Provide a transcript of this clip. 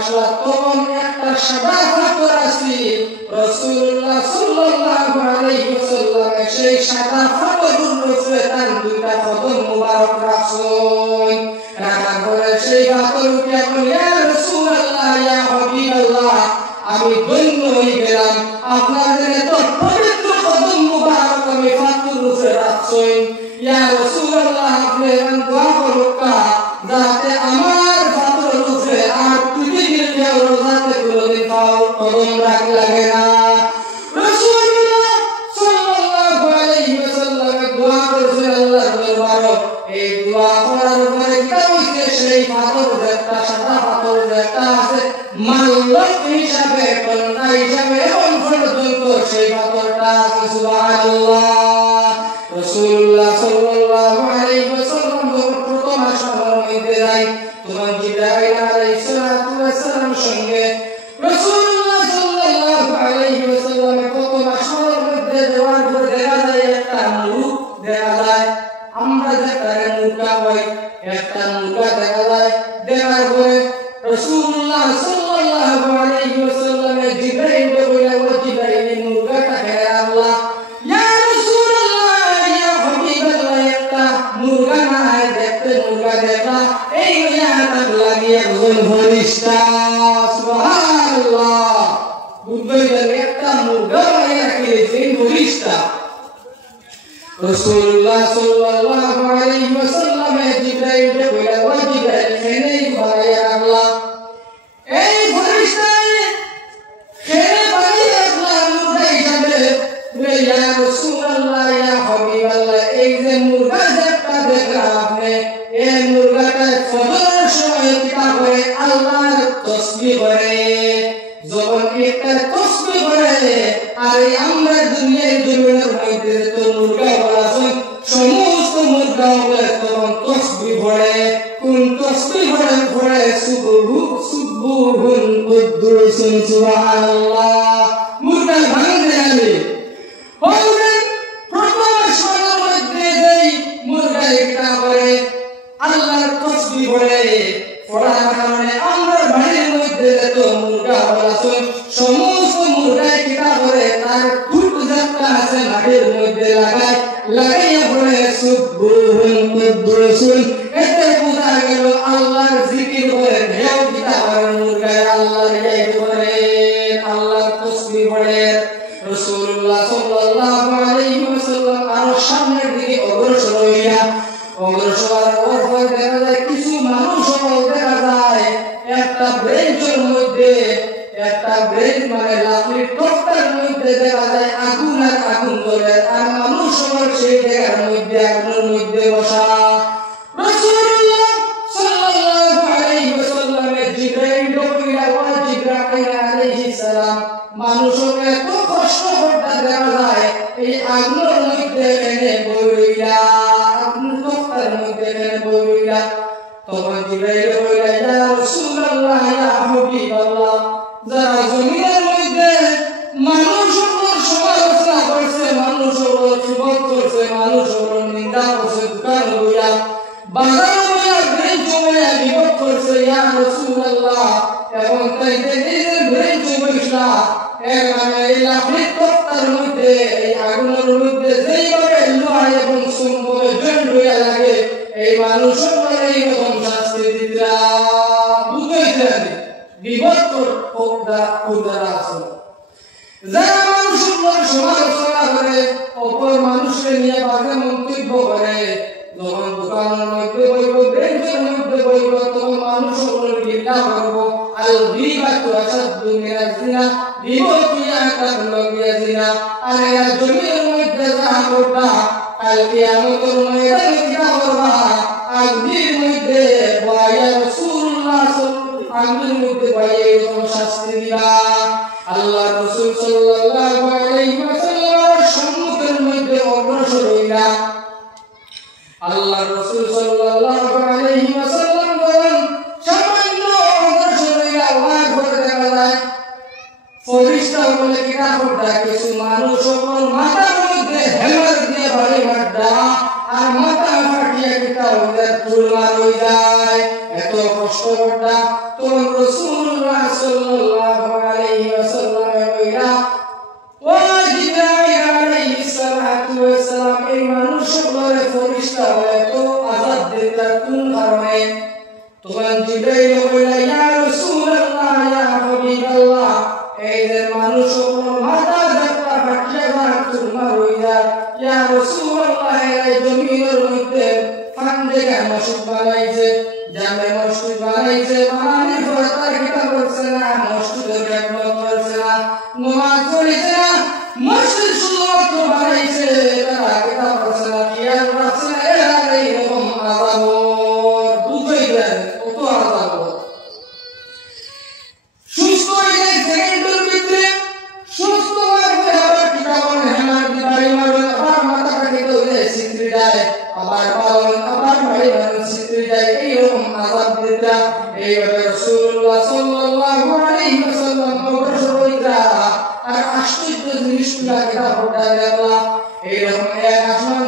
আসলা তখন একটা সাদা পাথর আছে রাসূলুল্লাহ সাল্লাল্লাহু আলাইহি ওয়াসাল্লাম সেই সাদা পাথরের উপরে তার দুইটা কদম মুবারক রাখছেন রাখার পরে সেই পাথর উঠে বলে ইয়া রাসূলুল্লাহ ইয়া হাবিবাল্লাহ আমি ধন্য হয়ে গেলাম আপনাদের এত পবিত্র কদম মুবারক আমি পাথরের উপরে রাখছেন ইয়া রাসূলুল্লাহ আপনি দোয়া করুন যাতে আমার পাথরের উপরে আর তুলে গেলে রোজাতে কোনোদিন কদম রাখ লাগে না রাসূলুল্লাহ সাল্লাল্লাহু আলাইহি ওয়াসাল্লাম দোয়া করেছেন আল্লাহর দরবারে এই দোয়া করার পরে কি সেই পাথর একটা সাদা পাথর একটা আছে মাল্লক হিসাবে কন্যা হিসাবে এখন পর্যন্ত সেই পাথরটা আছে সুবহানাল্লাহ রাসূলুল্লাহ সাল্লাল্লাহু আলাইহি ওয়াসাল্লাম প্রথম আসমানের মধ্যে যাই তখন জিবরাইল আলাইহিস সালাতু ওয়াস সালাম সঙ্গে রাসূলুল্লাহ সাল্লাল্লাহু আলাইহি ওয়াসাল্লাম প্রথম আসমানের মধ্যে যাওয়ার পর দেখা যায় একটা মুখ দেখা যায় আমরা যেটা মুখা হয় একটা মুখা দেখা যায় দেখার পরে রাসূলুল্লাহ সাল্লাল্লাহু আলাইহি ওয়াসাল্লাম জিবরাইলকে বলে ও জিবরাইল মুখাটা খেয়ে আল্লাহ ইয়া রাসূলুল্লাহ ইয়া হাবিবাল্লাহ একটা মুখা না দেখতে মুখা দেখা এই ইয়াটা লাগিয়ে একজন ফেরেশতা সুবহানাল্লাহ বুঝবেন একটা মুখা লাগিয়ে রেখেছে ফেরেশতা রাসূলুল্লাহ সাল্লাল্লাহু আলাইহি ওয়াসাল্লাম জিবরাইলকে বলে ও জিবরাইল খেনে ভাই আল্লাহ এই ফেরেশতায় খেনে ভাই আল্লাহ মুর্দা হিসাবে বলে ইয়া রাসূলুল্লাহ ইয়া হাবিবাল্লাহ এই যে মুর্দা যেটা দেখলা আপনি এই মুর্দাটা ফজরের সময় কিতা করে আল্লাহর তাসবিহ করে যখন একটা তাসবিহ করে আর আমরা দুনিয়ার জমিনের মধ্যে তো মুর্দা বলাছেন সমস্ত মুর্দাগুলো তখন তাসবিহ পড়ে কোন তাসবিহ পড়ে সুবহুন কুদ্দুসুন সুবহানাল্লাহ মুর্দা ভাঙতে যাবে বলেন প্রথম সময়ের মধ্যে যেই মুর্দা একটা করে আল্লাহর তাসবিহ পড়ে পড়ার কারণে আমরা বাড়ির মধ্যে তো মুর্দা বলাছেন সমস্ত মুর্দা কিতা করে তার ফুট যাত্রা আছে মাটির মধ্যে লাগাইয়া পড়ে সুবহুন কুদ্দুসুন এতে বোঝা গেল আল্লাহর জিকির করে ঢেউ কিতা করে মুর্দা আল্লাহর এই করে আল্লাহর তাসবিহ পড়ে রাসূলুল্লাহ সাল্লাল্লাহু আলাইহি ওয়াসাল্লাম আরো সামনের দিকে অগ্রসর হইয়া হওয়ার পর দেখা যায় কিছু মানুষ দেখা যায় একটা ব্রেঞ্চের মধ্যে একটা ব্রেঞ্চ মানে লাকড়ির টপটার মধ্যে দেখা যায় আগুন আর আগুন জ্বলে আর মানুষ সেই জায়গার মধ্যে আগুনের মধ্যে বসা রাসূলুল্লাহ সাল্লাল্লাহু আলাইহি ওয়াসাল্লাম জিবরাইল কইলা ওয়া জিবরাইল আলাইহিস সালাম মানুষকে এত কষ্ট করতে দেখা যায় এই আগুনের মধ্যে এনে বইলা আগুন টপটার মধ্যে এনে বইলা তখন জিবরাইল কইলা ইয়া রাসূলুল্লাহ ইয়া হাবিবাল্লাহ যারা জমিনের মধ্যে মানুষের সমালোচনা করছে মানুষের বিপদ করছে মানুষের নিন্দা করছে দোকান হইয়া বাজার হইয়া ব্রেঞ্চ হইয়া বিপদ করছে ইয়া রাসূলুল্লাহ এবং তাইতে নিজের ব্রেঞ্চ বসলা এর মানে এই লাকড়ির তক্তার মধ্যে এই আগুনের মধ্যে যেইভাবে লোহা এবং চুম্বকে জয়েন্ট হইয়া লাগে এই মানুষের এইরকম শাস্তি দিতরা বুঝাইছেন বিভক্ত উদারা আছে যারা মানুষের সমালোচনা করে অপর মানুষকে নিয়ে বাজে মন্তব্য করে যখন দোকানের মধ্যে বইব ব্রেঞ্চের মধ্যে বইব তখন মানুষের নিন্দা করব আল গীবাতু আশাদ্দু মিনাজ জিনা গীবতি আকাল্লু মিনাজ জিনা আর এর জমির মধ্যে যা করবা কাল কিয়ামতের ময়দানে কিতা করবা আগুনের মধ্যে বয়া রাসূলুল্লাহ আগুনের মধ্যে বয়া এরকম শাস্তি দিবা আল্লাহ রাসূল সাল্লাল্লাহু আলাইহি ওয়াসাল্লামের সম্মুখের মধ্যে অগ্রসর হইলা আল্লাহ রাসূল সাল্লাল্লাহু আলাইহি ওয়াসাল্লাম বলেন সামান্য অগ্রসর হইলা ওয়াজ করে দেখা যায় ফেরেশতা বলে কিনা করতে কিছু মানুষ ওপর মাথার মধ্যে হেলার দিয়ে বাড়ি মারদা আর মাথা ফাটিয়ে কিতা ওদের চুলমার হয়ে যায় এত কষ্ট করতা তো রাসূলুল্লাহ ফেরেশতা এত আযাব দিতা কোন কারণে তখন জিবরাইল কইলা ইয়া রাসূলুল্লাহ ইয়া হাবিবাল্লাহ এই যে মানুষ মাথা একটা ফাটিয়া গেল তোমার হইয়া ইয়া রাসূলুল্লাহ এই জমিনের মধ্যে ফান্দে মসজিদ বানাইছে জামে মসজিদ বানাইছে বানানি ফরতা কিতাব করছে না মসজিদের ব্যবহার করছে না নামাজ পড়িছে না মসজিদ শুধুমাত্র বানাইছে তারা কিতাব করছে না কিয়াম করছে না এরকম আযাব বুঝাই দেন কত আযাব সুস্থ হয়ে সেকেন্ডের ভিতরে সুস্থ হয়ে আবার কিতাব হেমার দিবাই মারবে আবার মাথা কাটিতে হয়ে সিদ্রি যায় আবার পালন আবার ভাই মানুষ সিদ্রি যায় এইরকম আযাব দিতা এইভাবে রাসূলুল্লাহ সাল্লাল্লাহু আলাইহি ওয়াসাল্লাম অগ্রসর হইতা আর আশ্চর্য জিনিসগুলা কিতাব পড়তে গেল এইরকম এক আসমান